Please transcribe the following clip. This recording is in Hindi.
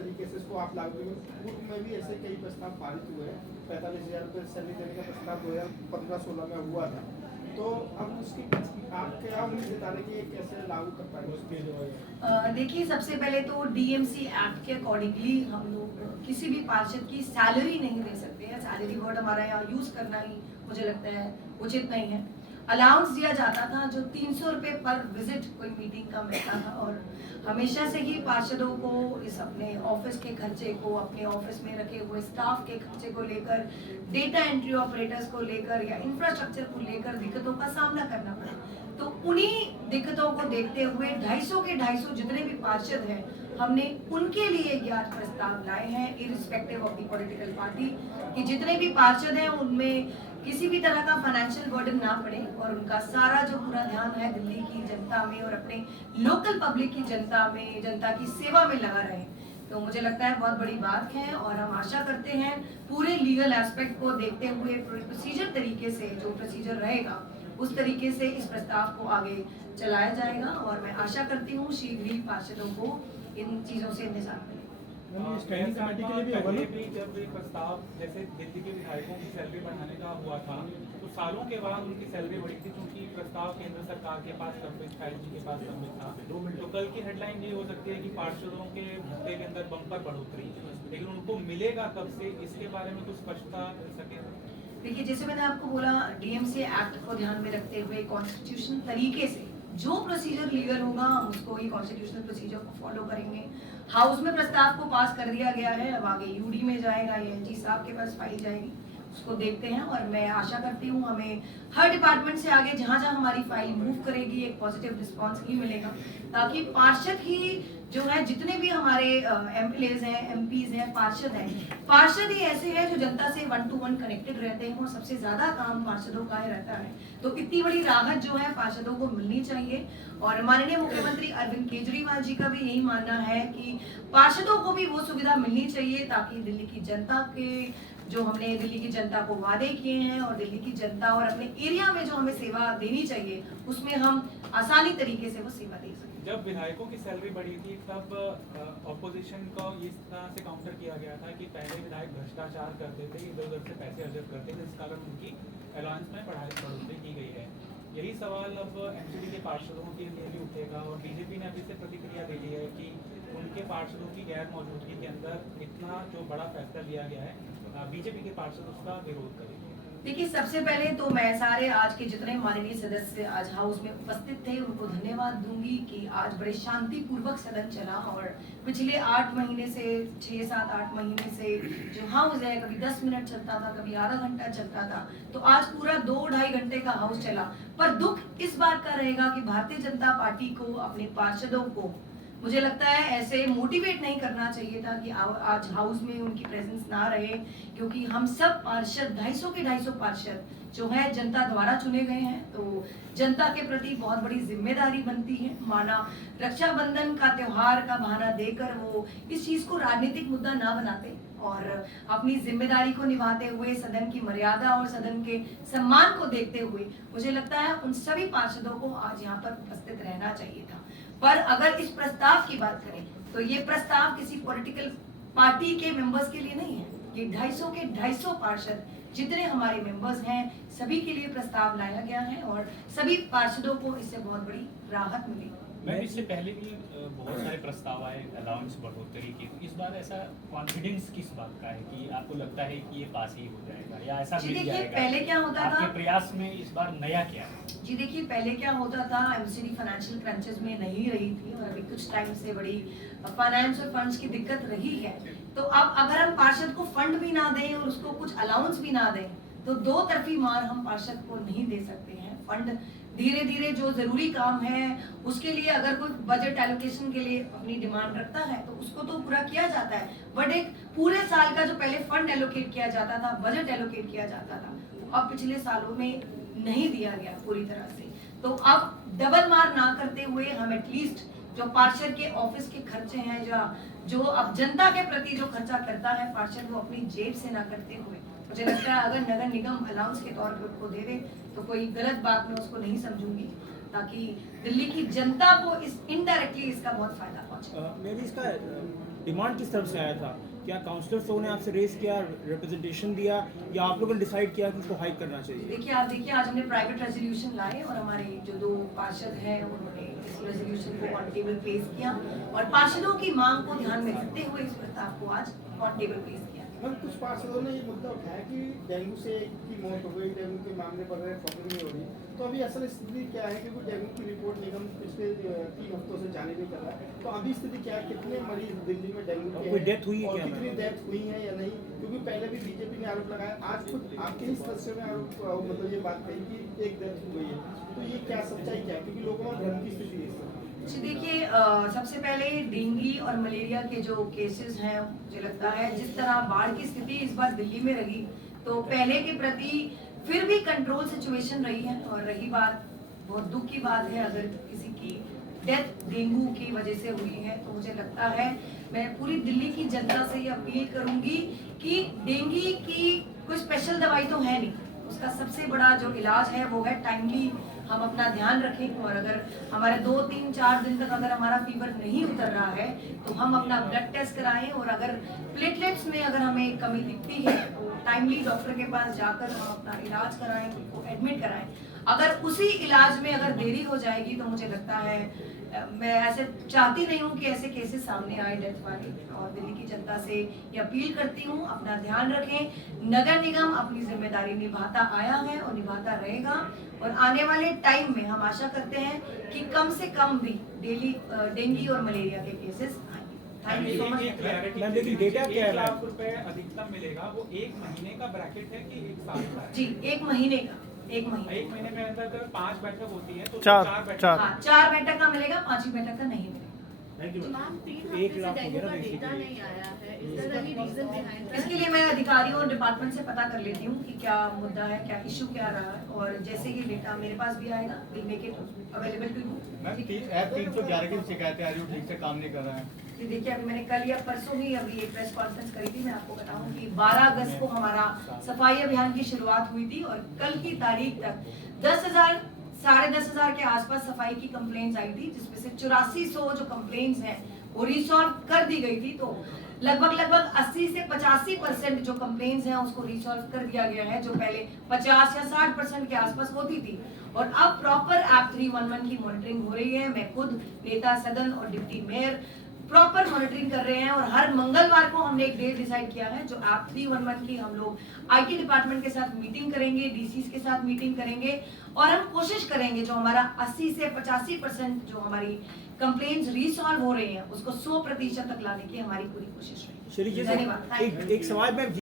तरीके से इसको आप लागू करेंगे? पूर्व में भी ऐसे कई प्रस्ताव पारित हुए हैं, 45,000 रुपये सैलरी देने का प्रस्ताव 2015-16 में हुआ था, तो अब उसकी आप क्या उम्मीद जता रहे कि ये कैसे लागू कर पाएंगे? देखिए, सबसे पहले तो डीएमसी एक्ट के अकॉर्डिंगली हम लोग किसी भी पार्षद की सैलरी नहीं दे सकते हैं। सैलरी वर्ड हमारा यहाँ यूज करना ही मुझे लगता है उचित नहीं है। अलाउंस दिया जाता था जो 300 रुपये पर विजिट कोई मीटिंग का मिलता था, और हमेशा से ही पार्षदों को इस अपने ऑफिस के खर्चे को, अपने ऑफिस में रखे हुए स्टाफ के खर्चे को लेकर, डेटा एंट्री ऑपरेटर्स को लेकर या इंफ्रास्ट्रक्चर को लेकर दिक्कतों का सामना करना पड़ा। तो उन्हीं दिक्कतों को देखते हुए 250 के 250 जितने भी पार्षद हैं, हमने उनके लिए 11 प्रस्ताव लाए हैं, irrespective of the political party, कि जितने भी पार्षद हैं उनमें किसी भी तरह का फाइनेंशियल बर्डन ना पड़े और उनका सारा जो पूरा ध्यान है दिल्ली की जनता में और अपने लोकल पब्लिक की जनता में, जनता की सेवा में लगा रहे। तो मुझे लगता है बहुत बड़ी बात है, और हम आशा करते हैं पूरे लीगल एस्पेक्ट को देखते हुए प्रोसीजर तरीके से, जो प्रोसीजर रहेगा उस तरीके से इस प्रस्ताव को आगे चलाया जाएगा, और मैं आशा करती हूँ शीघ्र ही पार्षदों को इन चीजों से इंतजार करें। स्टैंडिंग कमेटी के लिए भी होगा ना? जब ये प्रस्ताव जैसे दिल्ली के विधायकों की सैलरी बढ़ाने का हुआ था, तो सालों के बाद उनकी सैलरी बढ़ी थी, क्योंकि प्रस्ताव केंद्र सरकार के पास सबमिट था, एलजी के पास सबमिट था। तो कल की हेडलाइन ये हो सकती है कि पार्षदों के भत्ते के अंदर बम्पर बढ़ोतरी, लेकिन उनको मिलेगा कब से, इसके बारे में कुछ स्पष्टता मिल सके? देखिए, जैसे मैंने आपको बोला, डीएमसी एक्ट को ध्यान में रखते हुए कॉन्स्टिट्यूशनल तरीके से जो प्रोसीजर लीगल होगा हम उसको ही कॉन्स्टिट्यूशनल प्रोसीजर को फॉलो करेंगे। हाउस में प्रस्ताव को पास कर दिया गया है, अब आगे यूडी में जाएगा, एलजी साहब के पास फाइल जाएगी, उसको देखते हैं। और मैं आशा करती हूँ हमें हर डिपार्टमेंट से आगे जहाँ जहाँ हमारी फाइल मूव करेगी एक पॉजिटिव रिस्पांस ही मिलेगा, ताकि पार्षद ही जो है, जितने भी हमारे एमएलएज हैं, एमपीज हैं, पार्षद ही ऐसे हैं जो जनता से 1 to 1 कनेक्टेड रहते हैं, और सबसे ज्यादा काम पार्षदों का ही रहता है। तो इतनी बड़ी राहत जो है पार्षदों को मिलनी चाहिए, और माननीय मुख्यमंत्री अरविंद केजरीवाल जी का भी यही मानना है कि पार्षदों को भी वो सुविधा मिलनी चाहिए, ताकि दिल्ली की जनता के जो हमने दिल्ली की जनता को वादे किए हैं और दिल्ली की जनता और अपने एरिया में जो हमें सेवा देनी चाहिए उसमें हम आसानी तरीके से वो सेवा दे सकें। जब विधायकों की सैलरी बढ़ी थी तब ऑपोजिशन को इस तरह से काउंटर किया गया था कि पहले विधायक भ्रष्टाचार करते थे, इधर उधर से पैसे अर्जित करते थे, जिस कारण उनकी अलाउंस में बढ़ोतरी की गई है। यही सवाल अब एमसीडी के पार्षदों के लिए भी उठेगा, और बीजेपी ने अभी से प्रतिक्रिया दे दी है कि उनके पार्षदों की गैर मौजूदगी के अंदर इतना जो बड़ा फैसला लिया गया है, बीजेपी के पार्षद उसका विरोध करेंगे। देखिए, सबसे पहले तो मैं सारे आज के जितने माननीय सदस्य आज हाउस में उपस्थित थे उनको धन्यवाद दूंगी कि आज बड़े शांतिपूर्वक सदन चला, और पिछले 8 महीने से 6-7-8 महीने से जो हाउस है कभी 10 मिनट चलता था, कभी आधा घंटा चलता था, तो आज पूरा 2-2.5 घंटे का हाउस चला। पर दुख इस बात का रहेगा कि भारतीय जनता पार्टी को, अपने पार्षदों को, मुझे लगता है ऐसे मोटिवेट नहीं करना चाहिए था कि आज हाउस में उनकी प्रेजेंस ना रहे, क्योंकि हम सब पार्षद 250 के 250 पार्षद जो है जनता द्वारा चुने गए हैं, तो जनता के प्रति बहुत बड़ी जिम्मेदारी बनती है। माना रक्षाबंधन का त्योहार का बहाना देकर वो इस चीज को राजनीतिक मुद्दा ना बनाते और अपनी जिम्मेदारी को निभाते हुए, सदन की मर्यादा और सदन के सम्मान को देखते हुए, मुझे लगता है उन सभी पार्षदों को आज यहाँ पर उपस्थित रहना चाहिए था। पर अगर इस प्रस्ताव की बात करें तो ये प्रस्ताव किसी पॉलिटिकल पार्टी के मेंबर्स के लिए नहीं है, ये 250 के 250 पार्षद जितने हमारे मेंबर्स हैं सभी के लिए प्रस्ताव लाया गया है, और सभी पार्षदों को इससे बहुत बड़ी राहत मिलेगी। मैं इससे पहले भी बहुत सारे प्रस्ताव आए अलाउंस बढ़ोतरी की, इस बार ऐसा कॉन्फिडेंस किस बात का है कि आपको लगता है कि ये पास ही हो जाएगा या ऐसा मिल जाएगा? पहले क्या होता था, आपके प्रयास में इस बार नया क्या है? जी देखिए, पहले क्या होता था, एमसीडी फाइनेंशियल क्रंचेस में नहीं रही थी, और अभी कुछ टाइम से बड़ी फाइनेंस और फंड्स की दिक्कत रही है। तो अब अगर हम पार्षद को फंड भी ना दें और उसको कुछ अलाउंस भी ना दें तो दो तरफी मार हम पार्षद को नहीं दे सकते हैं। फंड धीरे धीरे जो जरूरी काम है उसके लिए अगर कोई बजट एलोकेशन के लिए अपनी डिमांड रखता है तो उसको तो पूरा किया जाता है, बट एक पूरे साल का जो पहले फंड एलोकेट किया जाता था, बजट एलोकेट किया जाता था, तो अब पिछले सालों में नहीं दिया गया पूरी तरह से। तो अब डबल मार ना करते हुए हम एटलीस्ट जो पार्षद के ऑफिस के खर्चे हैं, जो अब जनता के प्रति जो खर्चा करता है पार्षद, वो अपनी जेब से ना करते हुए, मुझे लगता है अगर नगर निगम अलाउंस के तौर पर उसको दे दे तो कोई गलत बात मैं उसको नहीं समझूंगी, ताकि दिल्ली की जनता को इस इनडायरेक्टली इसका बहुत फायदा पहुंचे। मेरी इसका डिमांड किस तरफ से आया था? क्या काउंसलर्स लोगों ने आपसे रेज किया, रिप्रेजेंटेशन दिया, या आप लोगों ने डिसाइड किया कि इसको हाइक करना चाहिए? देखिए आप देखिए आज हमने प्राइवेट रेजोल्यूशन लाए और हमारे जो 2 पार्षद हैं उन्होंने इस रेजोल्यूशन को ऑन टेबल प्लेस किया और पार्षदों की मांग को ध्यान में रखते हुए इस प्रस्ताव को आज ऑन टेबल प्लेस किया। मैम कुछ पार्षदों ने ये मुद्दा उठाया कि डेंगू से एक की मौत हो गई, डेंगू के मामले पर फॉलोइंग नहीं हो रही, तो अभी असल स्थिति क्या है क्योंकि डेंगू की रिपोर्ट निगम पिछले 3 हफ्तों से जारी नहीं कर रहा है, तो अभी स्थिति क्या है, कितने मरीज दिल्ली में डेंगू के कोई हैं डेथ हुई है और क्या कितनी मैम? डेथ हुई है या नहीं, क्योंकि पहले भी बीजेपी ने आरोप लगाया, आज खुद आपके ही सदस्यों ने आरोप मतलब ये बात कही कि एक डेथ हो गई है, तो ये क्या सच्चाई क्या है, क्योंकि लोगों में भ्रम की स्थिति है इस समय। जी देखिए सबसे पहले डेंगू और मलेरिया के जो केसेस हैं मुझे लगता है जिस तरह बाढ़ की स्थिति इस बार दिल्ली में रही तो पहले के प्रति फिर भी कंट्रोल सिचुएशन रही है। और रही बात बहुत दुख की बात है अगर किसी की डेथ डेंगू की वजह से हुई है तो मुझे लगता है मैं पूरी दिल्ली की जनता से ये अपील करूंगी कि डेंगू की कोई स्पेशल दवाई तो है नहीं, उसका सबसे बड़ा जो इलाज है वो है टाइमली हम अपना ध्यान रखें और अगर हमारे 2, 3, 4 दिन तक अगर हमारा फीवर नहीं उतर रहा है तो हम अपना ब्लड टेस्ट कराएं और अगर प्लेटलेट्स में अगर हमें कमी दिखती है तो टाइमली डॉक्टर के पास जाकर हम अपना इलाज कराएं, उनको एडमिट कराएं। अगर उसी इलाज में अगर देरी हो जाएगी तो मुझे लगता है मैं ऐसे चाहती नहीं हूँ कि ऐसे केसेस सामने आए डेथ वाले, और दिल्ली की जनता से ये अपील करती हूँ अपना ध्यान रखें। नगर निगम अपनी जिम्मेदारी निभाता आया है और निभाता रहेगा और आने वाले टाइम में हम आशा करते हैं कि कम से कम भी डेली डेंगू और मलेरिया के केसेस आएंगे। Thank you so much. Ma'am, लेकिन डेटा क्या है? 1 लाख रुपए अधिकतम मिलेगा, वो 1 महीने का ब्रैकेट है कि 1 साल का है? जी 1 महीने का, 1 महीने 1 महीने में अगर 5 बैठक होती है तो चार- 4 बैठक। चार। हाँ 4 बैठक का मिलेगा, 5वीं बैठक का नहीं मिलेगा। Thank you. मैम 3 एक हफ्ते से लाख हो डेंगू गया का ना डेटा basically। नहीं आया है, is there any reason behind इसके लिए मैं अधिकारियों और डिपार्टमेंट से पता कर लेती हूँ कि क्या मुद्दा है, क्या इशू क्या रहा है और जैसे ये डेटा मेरे पास भी आएगा will make it available to you. Ma'am app 311 की शिकायतें आ रही हो, ठीक से काम नहीं कर रहा है। कि देखिए अभी मैंने कल या परसों ही अभी एक प्रेस कॉन्फ्रेंस करी थी, मैं आपको बताऊं कि 12 अगस्त को हमारा सफाई अभियान की शुरुआत हुई थी और कल की तारीख तक 10,000 साढ़े 10,000 के आसपास सफाई की कंप्लेंट्स आई थी, जिसमें से 8400 जो कंप्लेंट्स हैं वो रिसॉल्व कर दी गई थी। तो लगभग 80 से 85% जो कंप्लेंट्स हैं उसको रिसॉल्व कर दिया गया है, जो पहले 50 या 60% के आसपास होती थी। और अब प्रॉपर ऐप 311 की मॉनिटरिंग हो रही है। मैं खुद नेता सदन और डिप्टी मेयर प्रॉपर मॉनिटरिंग कर रहे हैं और हर मंगलवार को हमने एक डेट डिसाइड किया है जो ऐप 311 की हम लोग आईटी डिपार्टमेंट के साथ मीटिंग करेंगे, डीसीज के साथ मीटिंग करेंगे और हम कोशिश करेंगे जो हमारा 80 से 85% जो हमारी कंप्लेंट्स रिसॉल्व हो रही हैं उसको 100% तक लाने की हमारी पूरी कोशिश रहेगी। चलिए धन्यवाद। एक सवाल मैं